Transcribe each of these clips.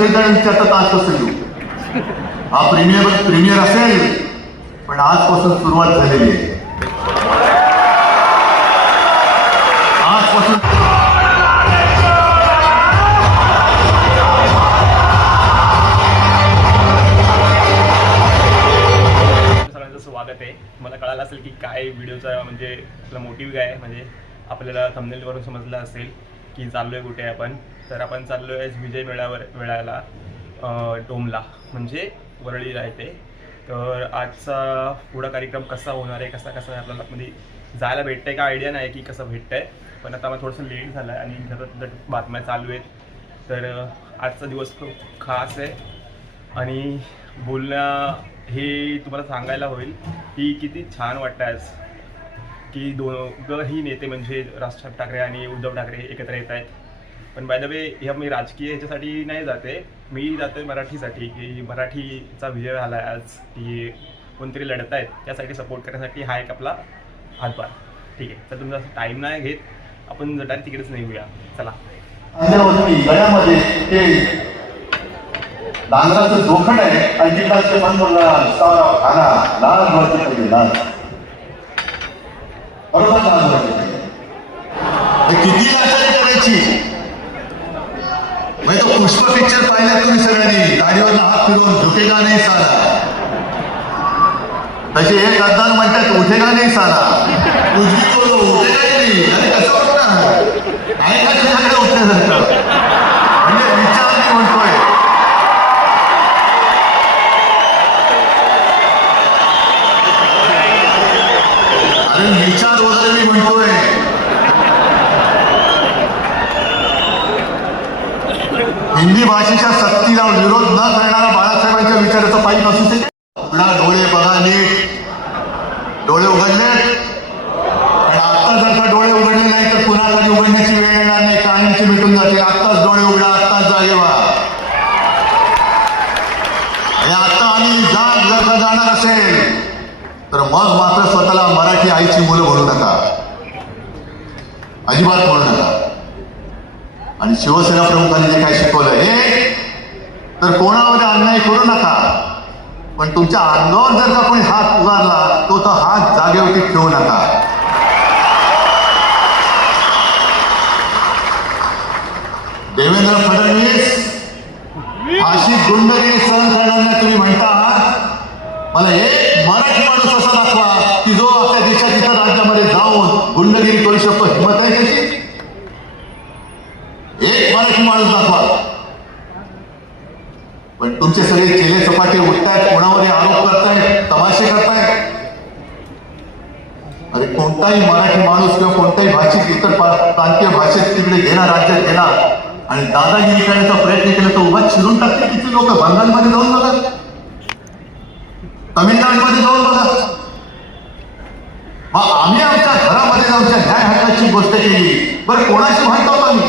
Premier होतं तसं विचारतात आज कसं घेऊ हा प्रीमियर प्रीमियर असेल पण आजपासून सुरुवात झालेली आहे. आजपासून स्वागत आहे. मला कळालं असेल की काय व्हिडिओचा म्हणजे आपला मोटिव्ह काय म्हणजे आपल्याला थंबनेलवरून समजलं असेल. की चाललो आहे कुठे आपण? तर आपण चाललो आहे विजय मेळावर मेळायला डोमला म्हणजे वरळीला येते तर आजचा पुढा कार्यक्रम कसा होणार आहे कसा कसा आपल्याला म्हणजे जायला भेटतंय का? आयडिया नाही की कसं भेटतंय. पण आता मला थोडंसं लेट झालं आहे आणि घरात बातम्या चालू आहेत. तर आजचा दिवस खूप खास आहे. आणि बोलण्या हे तुम्हाला सांगायला होईल की किती छान वाटतं आज. की दोघंही नेते म्हणजे राजसाहेब ठाकरे आणि उद्धव ठाकरे एकत्र येत आहेत. पण बाय द वे ह्या मी राजकीय ह्याच्यासाठी नाही जाते. मी जाते मराठीसाठी की मराठीचा विजय झाला आहे आज की कोणतरी लढत आहेत त्यासाठी सपोर्ट करण्यासाठी हा एक आपला हातभार. ठीक आहे तर तुमचा टाईम नाही घेत. आपण जटारी तिकडेच निघूया. चला. गळ्यामध्ये ते नांगराचं जोखड आहे. आणि तिकडचे मन बोलला लाल लाल. बरोबर लाल वरती किती आचारी करायची? म्हणजे तो पुष्प पिक्चर पाहिला तुम्ही सगळ्यांनी. गाडीवर हात फिरवून झुकेगा नाही सारा तसे हे गद्दार म्हणतात उठेगा नाही सारा उजवी बोलो उठेगा नाही? अरे कसं वाटतं आहे का तुझ्याकडे उठण्यासारखं म्हणजे विचार मी म्हणतोय अरे विचार वगैरे मी म्हणतोय हिंदी भाषेच्या सक्तीला विरोध न करणारा बाळासाहेबांच्या विचाराचा पाईप असू शकेल आपला डोळे बघा नीट डोळे उघडले पण आता जर का डोळे उघडले नाही तर पुन्हा कधी उघडण्याची वेळ येणार नाही कायमची मिटून जाते आत्ताच डोळे उघडा आत्ताच जागे व्हा आणि आता आम्ही जाग जाणार असेल तर मग मात्र स्वतःला मराठी आईची मुलं म्हणू नका. अजिबात म्हणू नका. आणि शिवसेना प्रमुखांनी जे काय शिकवलं हे तर कोणावर अन्याय करू नका. पण तुमच्या अंगावर जर का कोणी हात उगारला तो तर हात जागेवरती ठेवू नका. देवेंद्र फडणवीस अशी गुंडगिरी सहन करणार तुम्ही म्हणता. मला एक मराठी माणूस असा दाखवा की जो आपल्या देशात इतर राज्यामध्ये जाऊन गुंडगिरी करू शकतो. हिंमत आहे त्याची? एक मराठी माणूस दाखवा. पण तुमचे सगळे चेले चपाटे उठतायत कोणावर आरोप करतायत तमाशे करतायत? अरे कोणताही मराठी माणूस किंवा कोणताही भाषिक इतर प्रांतीय भाषेत तिकडे घेणार राज्यात घेणार आणि दादागिरी करण्याचा प्रयत्न केला तर उभा चिरून टाकते तिथे लोक बंगालमध्ये जाऊन बघा. तमिळनाडूमध्ये जाऊन बघा. मग आम्ही आमच्या घरामध्ये आमच्या न्याय हक्काची गोष्ट केली. बरं कोणाशी म्हणतो आम्ही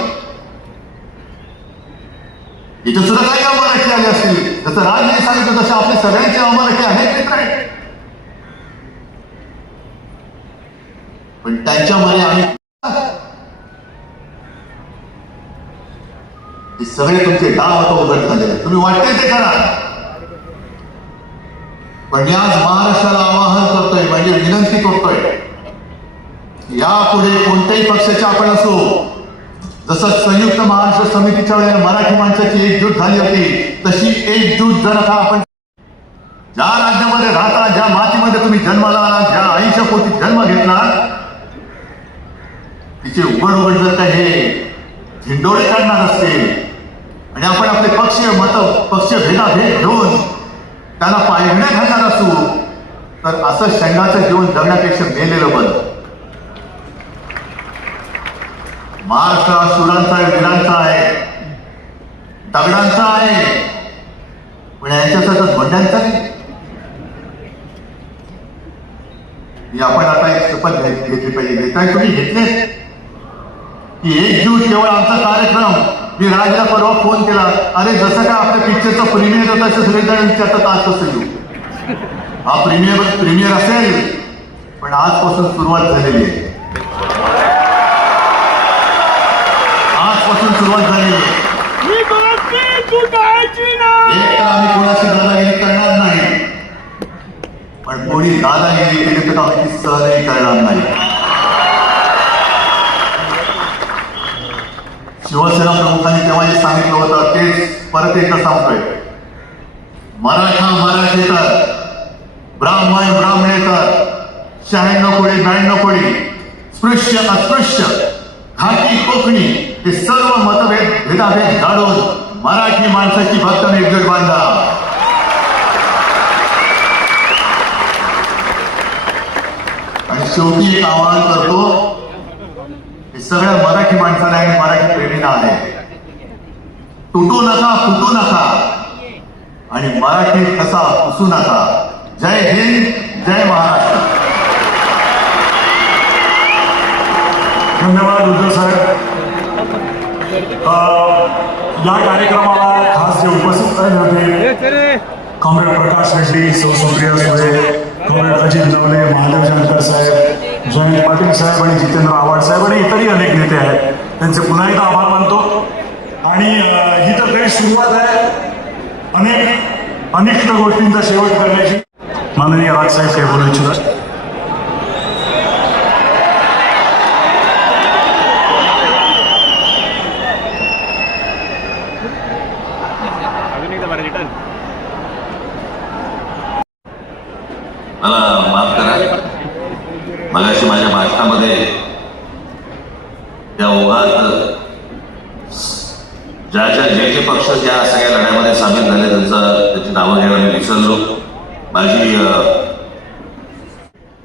इथं सुद्धा काही अमराठी आले असतील. जसं राजने सांगितलं तसं आपले सगळ्यांचे अमराठी आहेत मित्र आहेत पण त्यांच्यामध्ये आम्ही सगळे तुमचे डाव आता उघड झालेले तुम्ही वाटते ते करा. पण मी आज महाराष्ट्राला आवाहन करतोय म्हणजे विनंती करतोय. यापुढे कोणत्याही पक्षाचे आपण असो जसं संयुक्त महाराष्ट्र समितीच्या वेळेला मराठी माणसाची एकजूट झाली होती तशी एकजूट जर का आपण ज्या राज्यामध्ये राहता ज्या मातीमध्ये तुम्ही जन्माला आला ज्या आईच्या पोटी जन्म घेतला तिचे उघड उघड जर का हे झिंडोळे काढणार असते आणि आपण आपले पक्षीय मत पक्षीय भेदाभेद घेऊन त्याला पायघड्या घालणार असू तर असं शेंगाचं जीवन जगण्यापेक्षा मेलेलं बरं महाराष्ट्र हा सुरांचा आहे वीरांचा आहे दगडांचा आहे पण यांच्यासारखं भंड्यांचा नाही आपण आता एक शपथ घेतली पाहिजे. तुम्ही घेतले की एक दिवस केवळ आमचा कार्यक्रम मी राजला परवा फोन केला. अरे जसं काय आपल्या पिक्चरचं प्रीमियर होतं तसं सगळेजण विचारतात आज कसं येऊ. हा प्रीमियर प्रीमियर असेल पण आजपासून सुरुवात झालेली आहे. आजपासून सुरुवात झालेली आहे. एक तर आम्ही कोणाची दादागिरी करणार नाही. पण कोणी दादागिरी केली तर आम्ही सहनही करणार नाही. शिवसेना प्रमुखांनी तेव्हा जे सांगितलं होतं तेच परत एकदा सांगतोय. मराठा मराठेतर ब्राह्मण ब्राह्मणेतर शहाण्णव कोळी ब्याण्णव कोळी स्पृश्य अस्पृश्य घाटी कोकणी हे सर्व मतभेद भेदाभेद काढून मराठी माणसाची भक्कम एकजूट बांधा आणि शेवटी एक आवाहन करतो सगळ्या मराठी माणसाला आणि मराठी प्रेमीला आहे तुटू नका फुटू नका. आणि मराठी कसा पुसू नका. जय हिंद जय महाराष्ट्र. धन्यवाद उद्धव साहेब. या कार्यक्रमाला खास जे उपस्थित राहिले होते कॉम्रेड प्रकाश रेड्डी सौ सुप्रिया सुळे कॉम्रेड अजित नवले महादेव जानकर साहेब जयंत पाटील साहेब आणि जितेंद्र आव्हाड बाळासाहेब आणि इतरही अनेक नेते आहेत. त्यांचे पुन्हा एकदा आभार मानतो. आणि ही तर काही सुरुवात आहे. अनेक अनेक गोष्टींचा शेवट करण्याची. माननीय राजसाहेब काही बोलू इच्छितात मला माफ करा. मगाशी माझ्या भाषणामध्ये त्या ओघात ज्या ज्या जे जे पक्ष ज्या सगळ्या लढ्यामध्ये सामील झाले त्यांचं त्याची नावं घ्यायला मी विसरलो. माझी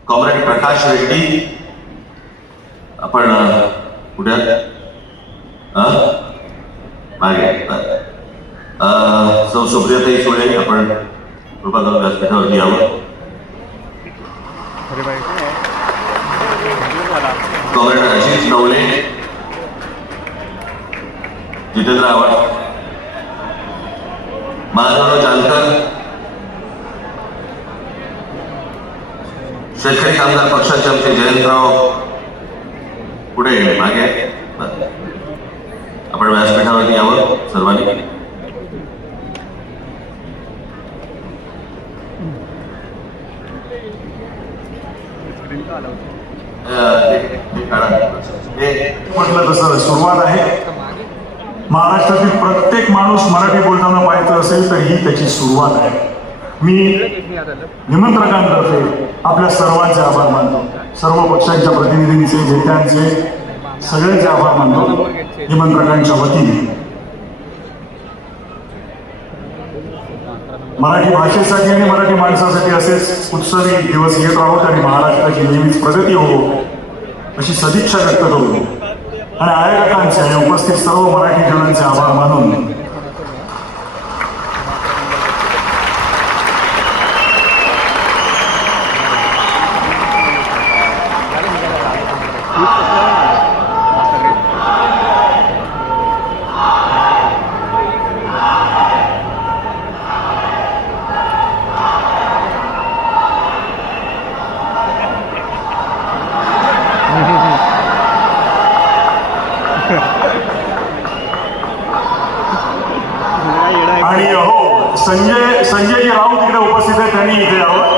कॉम्रेड प्रकाश रेड्डी आपण कुठे? मागे. सौ सुप्रियाताई सुळे आपण कृपा करून व्यासपीठावरती यावं कॉम्रेड अजित नवले जितेंद्र आव्हाड माधवराव जानकर. शेतकरी कामगार पक्षाचे आमचे जयंतराव. पुढे मागे. आपण व्यासपीठावरती यावं सर्वांनी. म्हटलं तसं सुरुवात आहे. महाराष्ट्रातील प्रत्येक माणूस मराठी बोलताना पाहायचं असेल तर ही त्याची सुरुवात आहे. मी निमंत्रकांतर्फे आपल्या सर्वांचे आभार मानतो. सर्व पक्षांच्या प्रतिनिधींचे नेत्यांचे सगळ्यांचे आभार मानतो निमंत्रकांच्या वतीने. मराठी भाषेसाठी आणि मराठी माणसासाठी असेच उत्सवी दिवस येत राहोत आणि महाराष्ट्राची नेहमीच प्रगती हो अशी सदिच्छा व्यक्त करू आणि आयोजकांचे आणि उपस्थित सर्व मराठी जणांचे आभार मानून आणि हो संजय संजयजी राऊत इकडे उपस्थित आहेत त्यांनी इथे यावं.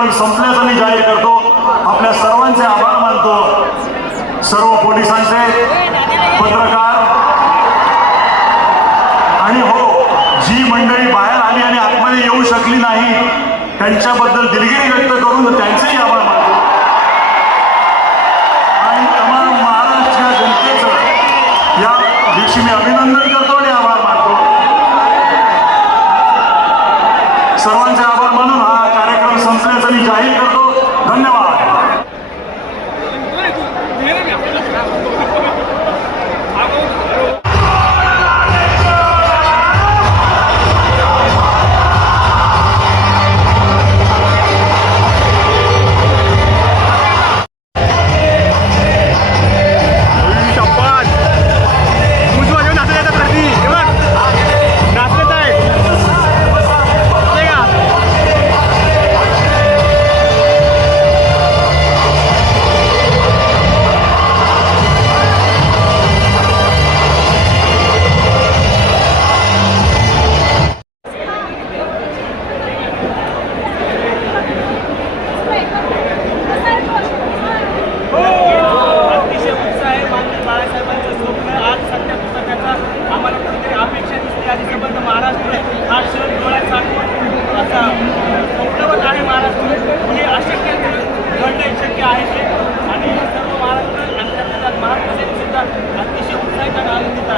कार्यक्रम संपल्याचं मी जाहीर करतो. आपल्या सर्वांचे आभार मानतो. सर्व पोलिसांचे पत्रकार. आणि हो जी मंडळी बाहेर आली आणि आतमध्ये येऊ शकली नाही त्यांच्याबद्दल दिलगिरी व्यक्त करून त्यांचेही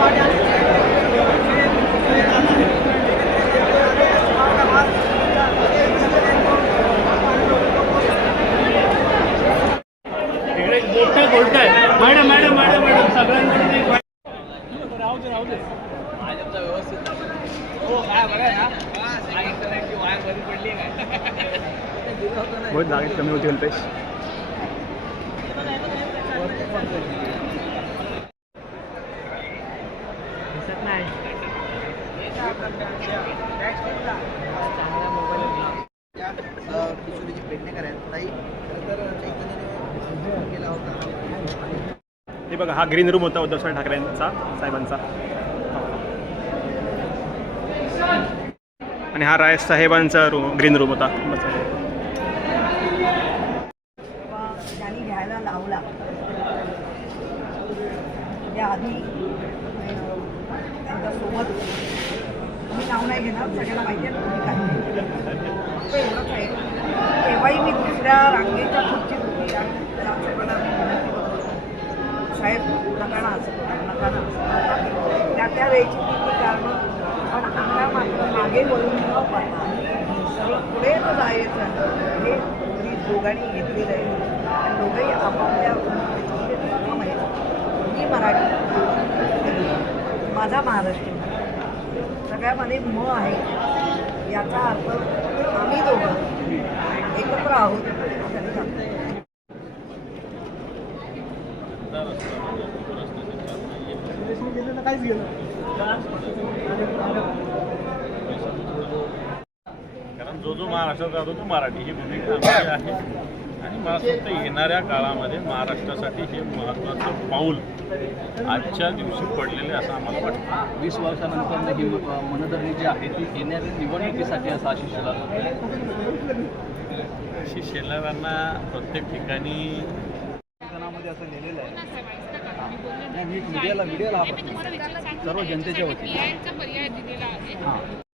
आणि आनंदित आहे इकडे मोठं गोल्ट आहे मॅडम मॅडम मॅडम मॅडम सगळ्यांकडे एक राहू दे राहू दे भाजपचा व्यवस्थित हो काय बरं आहे ना सांगितलं नाही की वाया बरी पडली काय बहुत जागेत कमी किशोरीची ताई तर चैतन्याने केला होता हे बघा हा ग्रीन रूम होता उद्धव ठाकरेंचा साहेबांचा. आणि हा राय साहेबांचा रूम ग्रीन रूम होता बस. त्यांनी घ्यायला लावला त्याआधी त्यांच्यासोबत मी नाव नाही घेणार सगळ्यांना माहिती आहे तुम्ही काय एवढंच आहे. तेव्हाही मी दुसऱ्या रांगेच्या खुर्चीत होती आणि त्याला विनंती साहेब नका असं नका त्या त्या वेळेची ती ती कारणं. पण आम्हाला मात्र मागे वळून न पाहता सगळं पुढे तर जायचं हे मी दोघांनी घेतलेलं आहे. आणि दोघंही आपापल्या भूमिकेत ठाम आहेत मी मराठी. माझा महाराष्ट्र. सगळ्यामध्ये म आहे. याचा अर्थ आम्ही दोघं एकत्र आहोत. कारण जो जो महाराष्ट्रात राहतो तो मराठी. ही भूमिका आहे. आणि मला असं वाटतं येणाऱ्या काळामध्ये महाराष्ट्रासाठी हे महत्त्वाचं पाऊल आजच्या दिवशी पडलेले असं आम्हाला वाटतं. वीस वर्षानंतर ही मनधरणी जी आहे ती येणाऱ्या निवडणुकीसाठी असं आशिष शेलार अशी शेलारांना प्रत्येक ठिकाणी असं लिहिलेलं आहे. मीडियाला मीडियाला हा सर्व जनतेच्या वतीने. पर्याय दिलेला आहे.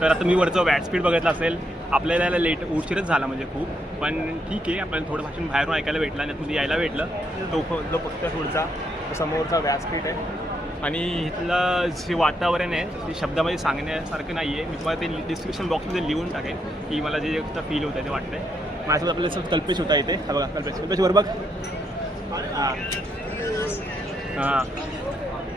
तर आता मी वरचं वॅट स्पीड बघितलं असेल आपल्याला लेट उशीरच झाला म्हणजे खूप. पण ठीक आहे आपल्याला थोडं भाषण बाहेरून ऐकायला भेटलं आणि म्हणजे यायला भेटलं. तो जो फक्त पुढचा समोरचा समोरचा व्यासपीठ आहे. आणि इथलं जे वातावरण आहे ते शब्दामध्ये सांगण्यासारखं नाही आहे मी तुम्हाला ते डिस्क्रिप्शन बॉक्समध्ये लिहून टाकेन की मला जे फील होतं ते वाटतं आहे माझ्यासोबत आपल्याला असं कल्पेश होता इथे. हा बघा कल्पेश. कल्पेश बरोबर बघ. हां. हां.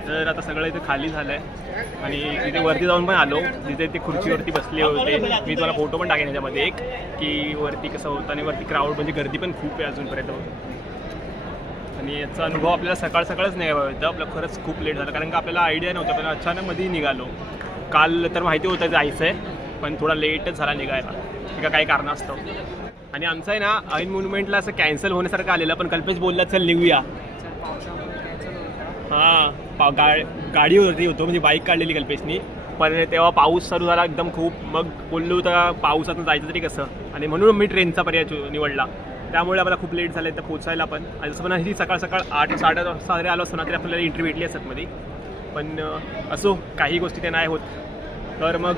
तर आता सगळं इथे खाली झालं आहे आणि तिथे वरती जाऊन पण आलो. तिथे ते खुर्चीवरती बसले होते. मी तुम्हाला फोटो पण टाकेन याच्यामध्ये एक की वरती कसं होतं आणि वरती क्राऊड म्हणजे गर्दी पण खूप आहे अजूनपर्यंत. आणि याचा अनुभव आपल्याला सकाळ सकाळच नाही होतं आपलं खरंच खूप लेट झालं. कारण का आपल्याला आयडिया नव्हता पण अचानक मध्ये निघालो. काल तर माहिती होतं जायचं आहे पण थोडा लेटच झाला निघायला. एका काही कारणास्तव आणि आमचं आहे ना ऐन मुवमेंटला असं कॅन्सल होण्यासारखं आलेलं पण कल्पेश बोलला चल निघूया. हां. पा गा गाडीवरती होतो म्हणजे बाईक काढलेली कल्पेशनी. पण तेव्हा पाऊस चालू झाला एकदम खूप. मग बोललो होतं पावसातून जायचं तरी कसं? आणि म्हणून मी ट्रेनचा पर्याय निवडला. त्यामुळे आम्हाला खूप लेट झालं तर पोचायला पण. आणि जसं पण ही सकाळ सकाळ आठ साडे वाजता आलो असतो ना तरी आपल्याला एंट्री भेटली असत मध्ये. पण असो काही गोष्टी त्या नाही होत. तर मग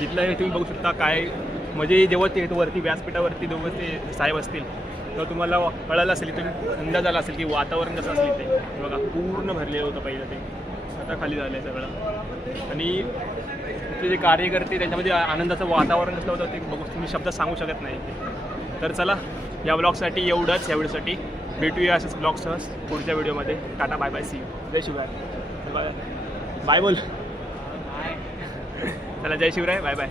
तिथलं तुम्ही बघू शकता काय. म्हणजे जेव्हा ते वरती व्यासपीठावरती दोघं ते साहेब असतील किंवा तुम्हाला कळालं असेल तुम्ही अंदाज आला असेल की वातावरण कसं असेल ते बघा पूर्ण भरलेलं होतं पहिलं ते. आता खाली झालं आहे सगळं. आणि ते जे कार्यकर्ते त्यांच्यामध्ये आनंदाचं वातावरण कसलं होतं ते बघू तुम्ही शब्द सांगू शकत नाही तर चला या ब्लॉगसाठी एवढंच. या व्हिडिओसाठी भेटूया असेच ब्लॉगसह पुढच्या व्हिडिओमध्ये. टाटा बाय बाय सी जय शिवराय. बाय. बाय बोल. चला जय शिवराय. Bye bye.